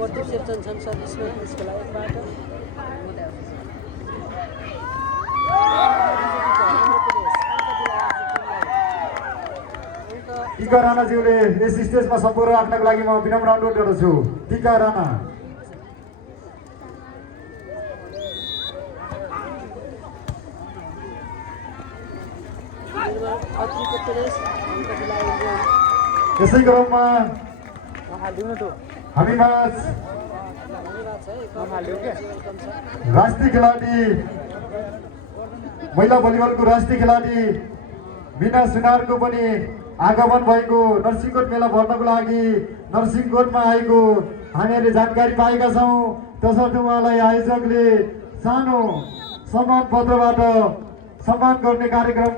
प्रदीप शेरचन छन् सर्भिसमा त्यसको लागि एकबाट 'टिका राणाज्यूले यस स्टेजमा सम्पूर्ण राख्नको लागि म विनम्र अनुरोध गर्दछु। 'टिका राणा यसै क्रममा हामीमाझ राष्ट्रिय खेलाडी महिला भलिबलको राष्ट्रिय खेलाडी मीना सुनारको पनि आगमन भएको नरसिंहकोट मेला भर्नको लागि नरसिंहकोटमा आएको हामीहरूले जानकारी पाएका छौँ। तसर्थ उहाँलाई आयोजकले सानो सम्मान पत्रबाट सम्मान गर्ने कार्यक्रम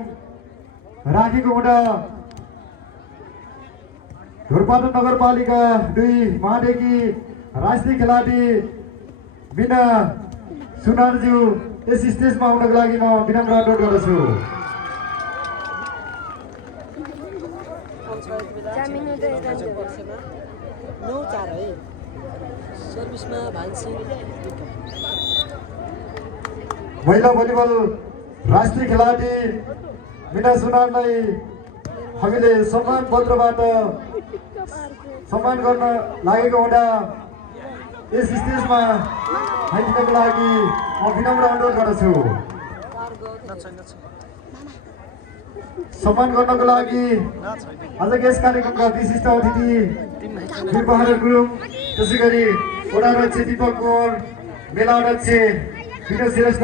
राखेको हुँदा धुरपाटन नगरपालिका 2 महाडेकी राष्ट्रिय खेलाडी मीना सुनारज्यू यस स्टेजमा आउनको लागि म विनम्र अनुरोध गर्दछु। महिला भलिबल राष्ट्रिय खेलाडी मीना सुनारलाई हामीले सम्मान पत्रबाट सम्मान गर्न लागेको हुँदा यस स्टेजमा आइदिनको लागि म विनम्र अनुरोध गर्दछु। सम्मान गर्नको लागि आजको यस कार्यक्रमका विशिष्ट अतिथि वीरबहादुर गुरुङ, त्यसै गरी वडा अध्यक्ष दीपक कुँवर, मेला अध्यक्ष विनोद श्रेष्ठ,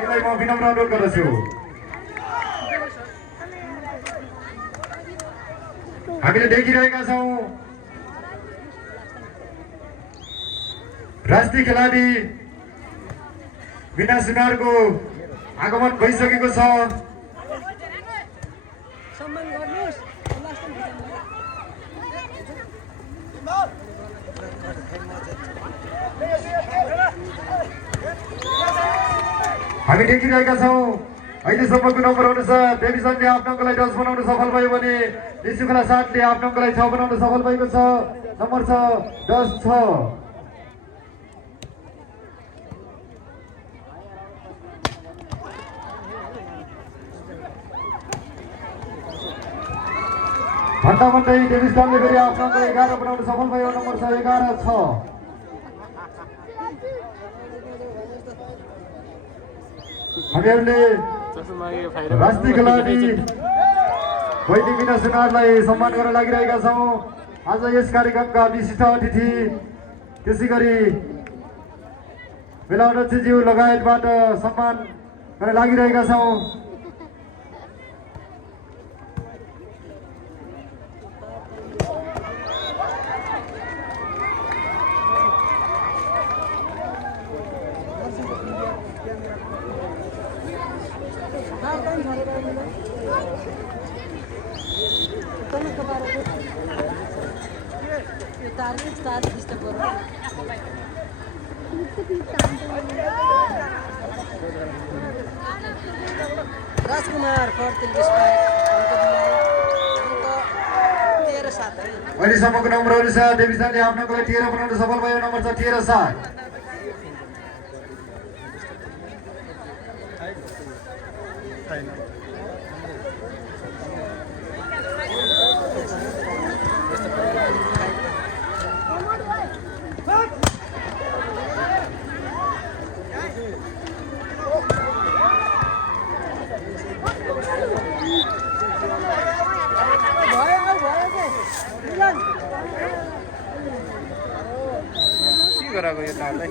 यिनलाई म विनम्र अनुरोध गर्दछु। हामीले देखिरहेका छौँ राष्ट्रिय खेलाडी मीना सुनारको आगमन भइसकेको छ। हामी देखिरहेका छौँ अहिलेसम्मको नम्बर अनुसार डेभिजनले आफ्नो अङ्कलाई 10 बनाउन सफल भयो भने निशुखला 7ले आफ्नो अङ्कलाई 6 बनाउन सफल भएको छ। नम्बर छ 10-6। भन्दै डेभिजनले फेरि आफ्नो अङ्क 11 बनाउन सफल भयो। नम्बर छ 11-6। हामीहरूले राष्ट्रिय खेलाडी वैदिक मीना सुनारलाई सम्मान गर्न लागिरहेका छौँ। आज यस कार्यक्रमका विशिष्ट अतिथि त्यसै गरी मेला अध्यक्षज्यू लगायतबाट सम्मान गर्न लागिरहेका छौँ। राजकुमार अहिलेसम्मको नम्बर अनुसार डेभिजनले आफ्नो अङ्कलाई 13 बनाउन सफल भयो। नम्बर छ 13-7। गराको यो तारलाई